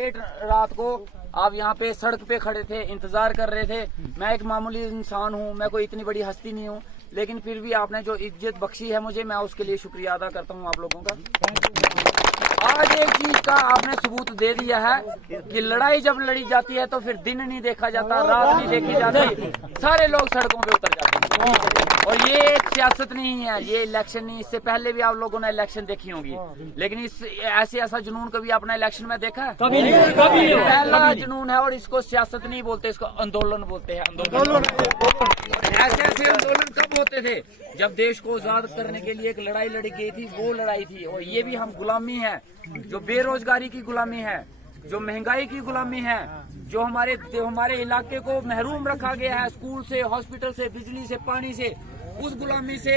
Late रात को आप यहाँ पे सड़क पे खड़े थे, इंतजार कर रहे थे। मैं एक मामूली इंसान हूँ, मैं कोई इतनी बड़ी हस्ती नहीं हूँ, लेकिन फिर भी आपने जो इज्जत बख्शी है मुझे, मैं उसके लिए शुक्रिया अदा करता हूँ आप लोगों का। आज एक चीज का आपने सबूत दे दिया है कि लड़ाई जब लड़ी जाती है तो फिर दिन नहीं देखा जाता, रात नहीं देखी जाती, सारे लोग सड़कों पे उतर जाते हैं। और ये एक सियासत नहीं है, ये इलेक्शन नहीं। इससे पहले भी आप लोगों ने इलेक्शन देखी होगी, लेकिन इस ऐसा जुनून कभी आपने इलेक्शन में देखा है? कभी नहीं, कभी नहीं। पहला जुनून है और इसको सियासत नहीं बोलते, इसको आंदोलन बोलते हैं। आंदोलन ऐसे आंदोलन कब होते थे? जब देश को आजाद करने के लिए एक लड़ाई लड़ी गई थी, वो लड़ाई थी। और ये भी हम गुलामी है, जो बेरोजगारी की गुलामी है, जो महंगाई की गुलामी है, जो हमारे इलाके को महरूम रखा गया है स्कूल से, हॉस्पिटल से, बिजली से, पानी से, उस गुलामी से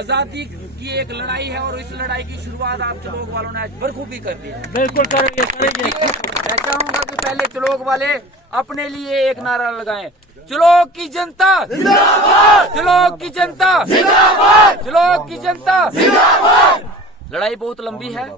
आजादी की एक लड़ाई है। और इस लड़ाई की शुरुआत आप चलोग वालों ने बखूबी कर दी है। बिल्कुल करेंगे। मैं चाहूंगा कि पहले चलोग वाले अपने लिए एक नारा लगाएं, चलोग की जनता जिंदाबाद, चलोग की जनता जिंदाबाद, चलोग की जनता जिंदाबाद। लड़ाई बहुत लंबी है,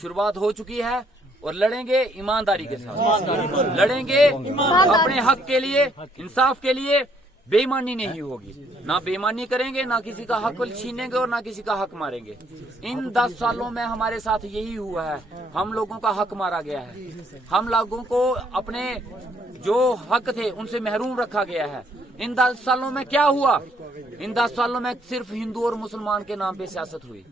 शुरुआत हो चुकी है और लड़ेंगे ईमानदारी के साथ, लड़ेंगे अपने हक के लिए, इंसाफ के लिए। बेईमानी नहीं होगी, ना बेईमानी करेंगे, ना किसी का हक छीनेंगे और ना किसी का हक मारेंगे। इन 10 सालों में हमारे साथ यही हुआ है, हम लोगों का हक मारा गया है, हम लोगों को अपने जो हक थे उनसे महरूम रखा गया है। इन 10 सालों में क्या हुआ? इन 10 सालों में सिर्फ हिंदू और मुसलमान के नाम पे सियासत हुई।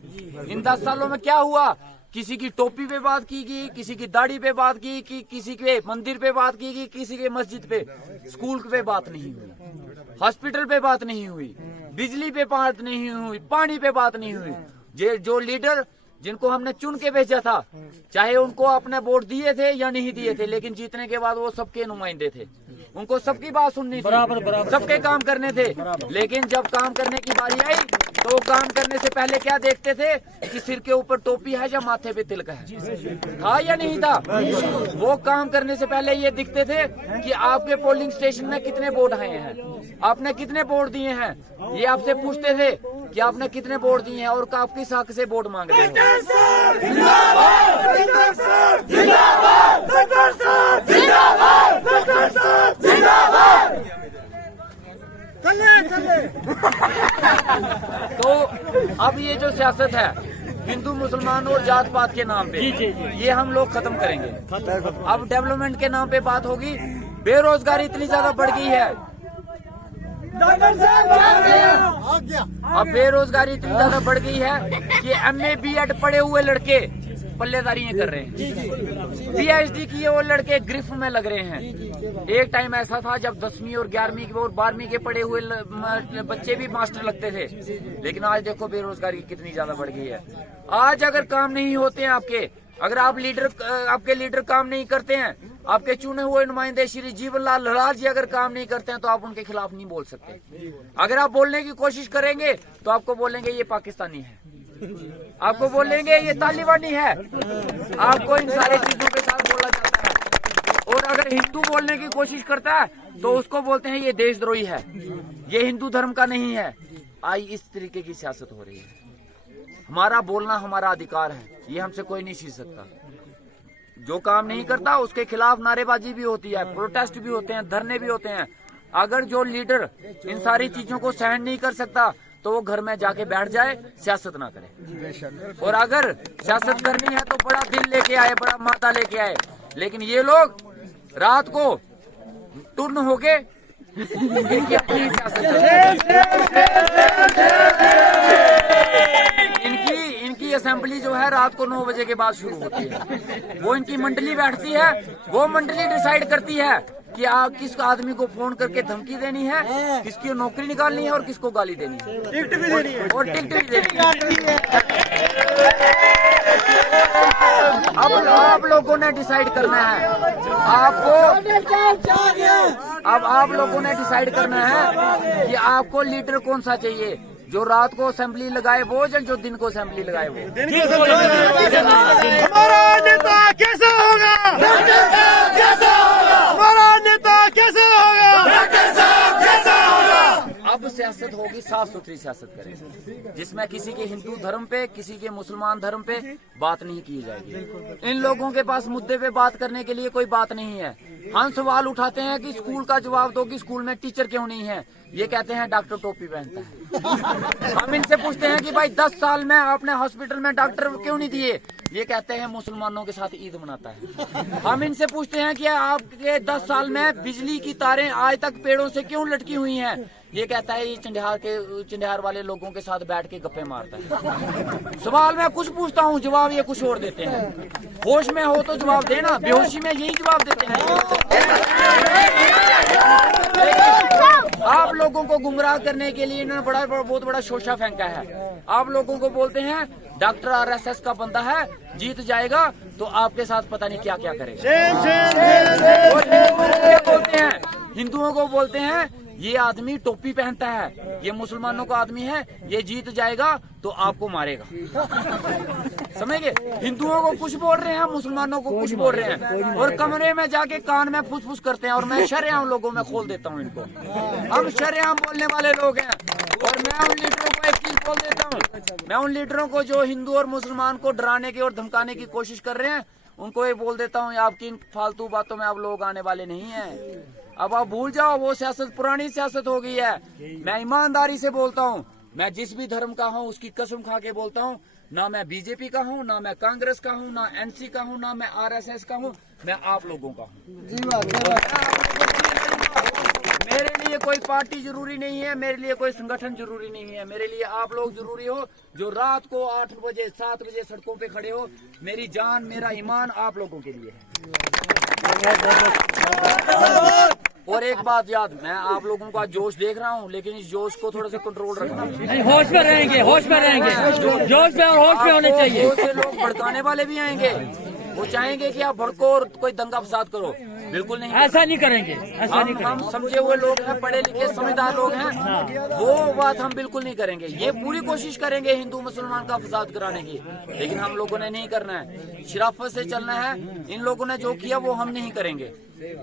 इन 10 सालों में क्या हुआ? किसी की टोपी पे बात की गई, किसी की दाढ़ी पे बात की, किसी के मंदिर पे बात की गई, किसी के मस्जिद पे, स्कूल पे बात नहीं हुई, हॉस्पिटल पे बात नहीं हुई, बिजली पे बात नहीं हुई, पानी पे बात नहीं हुई। जो लीडर जिनको हमने चुन के भेजा था, चाहे उनको अपने वोट दिए थे या नहीं दिए थे, लेकिन जीतने के बाद वो सबके नुमाइंदे थे, उनको सबकी बात सुननी थी, सबके काम करने थे। लेकिन जब काम करने की बारी आई तो काम करने से पहले क्या देखते थे कि सिर के ऊपर टोपी है या माथे पे तिलक है, था या नहीं था? वो काम करने से पहले ये दिखते थे कि आपके पोलिंग स्टेशन में कितने वोट आए हैं, आपने कितने वोट दिए हैं। ये आपसे पूछते थे कि आपने कितने वोट दिए हैं और आप किस हक से वोट मांग रहे हैं। तो अब ये जो सियासत है हिंदू मुसलमान और जात पात के नाम पे, ये हम लोग खत्म करेंगे। अब डेवलपमेंट के नाम पे बात होगी। बेरोजगारी इतनी ज्यादा बढ़ गई है, अब बेरोजगारी इतनी ज्यादा बढ़ गई है कि MA BEd पढ़े हुए लड़के पल्लेदारियां कर रहे हैं, PhD किए वो लड़के गिरफ्त में लग रहे हैं। एक टाइम ऐसा था जब 10वीं और 11वीं के और 12वीं के पढ़े हुए बच्चे भी मास्टर लगते थे, लेकिन आज देखो बेरोजगारी कितनी ज्यादा बढ़ गई है। आज अगर काम नहीं होते हैं अगर आपके लीडर काम नहीं करते हैं, आपके चुने हुए नुमाइंदे श्री जीवन लाल लड़ाल जी अगर काम नहीं करते हैं, तो आप उनके खिलाफ नहीं बोल सकते। अगर आप बोलने की कोशिश करेंगे तो आपको बोलेंगे ये पाकिस्तानी है, आपको बोलेंगे ये तालिबानी है, आपको इन सारे चीजों के साथ बोला जाता है। और अगर हिंदू बोलने की कोशिश करता है तो उसको बोलते हैं ये देशद्रोही है, ये हिंदू धर्म का नहीं है। आई इस तरीके की सियासत हो रही है। हमारा बोलना हमारा अधिकार है, ये हमसे कोई नहीं छीन सकता। जो काम नहीं करता उसके खिलाफ नारेबाजी भी होती है, प्रोटेस्ट भी होते हैं, धरने भी होते हैं। अगर जो लीडर इन सारी चीजों को सहन नहीं कर सकता तो वो घर में जाके बैठ जाए, सियासत ना करे। और अगर सियासत करनी है तो बड़ा दिल लेके आए, बड़ा माता लेके आए। लेकिन ये लोग रात को टुर्न होके इनकी अपनी सियासत इनकी असेंबली जो है रात को 9 बजे के बाद शुरू होती है। वो इनकी मंडली बैठती है, वो मंडली डिसाइड करती है कि आप किस आदमी को फोन करके धमकी देनी है, किसकी नौकरी निकालनी है और किसको गाली देनी है, टिकट भी देनी है और टिकट भी देनी है। अब आप लोगों ने डिसाइड करना है, अब आप लोगों ने डिसाइड करना है कि आपको लीडर कौन सा चाहिए, जो रात को असेंबली लगाए वो, जो दिन को असेंबली लगाए वो। हमारा नेता कैसा होगा, हमारा नेता कैसा होगा, अब सियासत होगी साफ सुथरी सियासत करें, जिसमें किसी के हिंदू धर्म पे, किसी के मुसलमान धर्म पे बात नहीं की जाएगी। इन लोगों के पास मुद्दे पे बात करने के लिए कोई बात नहीं है। हम सवाल उठाते हैं कि स्कूल का जवाब दो कि स्कूल में टीचर क्यों नहीं है। ये कहते हैं डॉक्टर टोपी पहनता है। हम इनसे पूछते हैं कि भाई 10 साल में आपने हॉस्पिटल में डॉक्टर क्यों नहीं दिए। ये कहते हैं मुसलमानों के साथ ईद मनाता है। हम इनसे पूछते हैं कि आपके 10 साल में बिजली की तारें आज तक पेड़ों से क्यों लटकी हुई हैं। ये कहता है ये चंडिहार वाले लोगों के साथ बैठ के गप्पे मारता है। सवाल मैं कुछ पूछता हूँ, जवाब ये कुछ और देते हैं। होश में हो तो जवाब देना, बेहोशी में यही जवाब देते हैं। आप लोगों को गुमराह करने के लिए इन्होंने बहुत बड़ा शोशा फेंका है। आप लोगों को बोलते हैं डॉक्टर RSS का बंदा है, जीत जाएगा तो आपके साथ पता नहीं क्या क्या करेगा। बोलते हैं हिंदुओं को बोलते हैं ये आदमी टोपी पहनता है, ये मुसलमानों का आदमी है, ये जीत जाएगा तो आपको मारेगा। समझ गए? हिंदुओं को कुछ बोल रहे हैं, मुसलमानों को कुछ बोल रहे हैं, और कमरे में जाके कान में फुसफुस करते हैं। और मैं शरेआम लोगों में खोल देता हूँ इनको। हम शरेआम बोलने वाले लोग हैं। और मैं उन लीडरों को एक चीज बोल देता हूँ, मैं उन लीडरों को जो हिंदू और मुसलमान को डराने की और धमकाने की कोशिश कर रहे हैं, उनको ये बोल देता हूँ आपकी इन फालतू बातों में आप लोग आने वाले नहीं है। अब आप भूल जाओ, वो सियासत पुरानी सियासत हो गई है। मैं ईमानदारी से बोलता हूँ, मैं जिस भी धर्म का हूँ उसकी कसम खा के बोलता हूँ। ना मैं बीजेपी का हूँ, ना मैं कांग्रेस का हूँ, ना NC का हूँ, ना मैं RSS का हूँ, मैं आप लोगों का हूँ। मेरे लिए कोई पार्टी जरूरी नहीं है, मेरे लिए कोई संगठन जरूरी नहीं है। मेरे लिए आप लोग जरूरी हो, जो रात को 8 बजे 7 बजे सड़कों पे खड़े हो। मेरी जान मेरा ईमान आप लोगों के लिए है। और एक बात याद, मैं आप लोगों का जोश देख रहा हूँ, लेकिन इस जोश को थोड़ा सा कंट्रोल रखना। नहीं, होश में रहेंगे, होश में रहेंगे। जोश में और होश में होने चाहिए। बहुत से लोग भड़काने वाले भी आएंगे, वो चाहेंगे कि आप भड़को और कोई दंगा फसाद करो। बिल्कुल नहीं, ऐसा नहीं करेंगे, ऐसा नहीं करेंगे। हम समझे हुए लोग हैं, पढ़े लिखे समझदार लोग हैं, वो बात हम बिल्कुल नहीं करेंगे। ये पूरी कोशिश करेंगे हिंदू मुसलमान का फसाद कराने की, लेकिन हम लोगों ने नहीं करना है। शराफत से चलना है। इन लोगों ने जो किया वो हम नहीं करेंगे।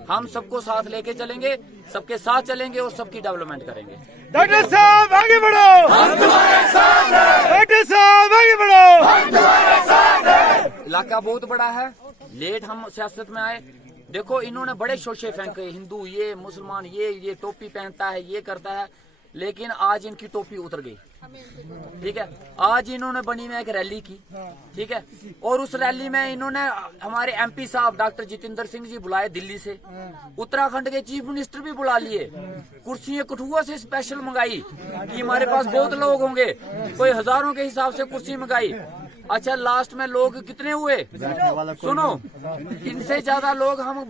हम सबको साथ लेके चलेंगे, सबके साथ चलेंगे और सबकी डेवलपमेंट करेंगे। डॉक्टर साहब आगे बढ़ो, हम तुम्हारे साथ हैं। डॉक्टर साहब आगे बढ़ो, हम तुम्हारे साथ हैं। इलाका बहुत बड़ा है, लेट हम सियासत में आए। देखो इन्होंने बड़े शोशे फेंके, हिंदू ये मुसलमान ये टोपी पहनता है, ये करता है, लेकिन आज इनकी टोपी उतर गई। ठीक है, आज इन्होंने बनी में एक रैली की, ठीक है, और उस रैली में इन्होंने हमारे MP साहब डॉक्टर जितेंद्र सिंह जी बुलाए दिल्ली से, उत्तराखंड के चीफ मिनिस्टर भी बुला लिए, कुर्सियां कठुआ से स्पेशल मंगाई कि हमारे पास बहुत लोग होंगे, कोई हजारों के हिसाब से कुर्सी मंगाई। अच्छा, लास्ट में लोग कितने हुए सुनो, इनसे ज्यादा लोग हम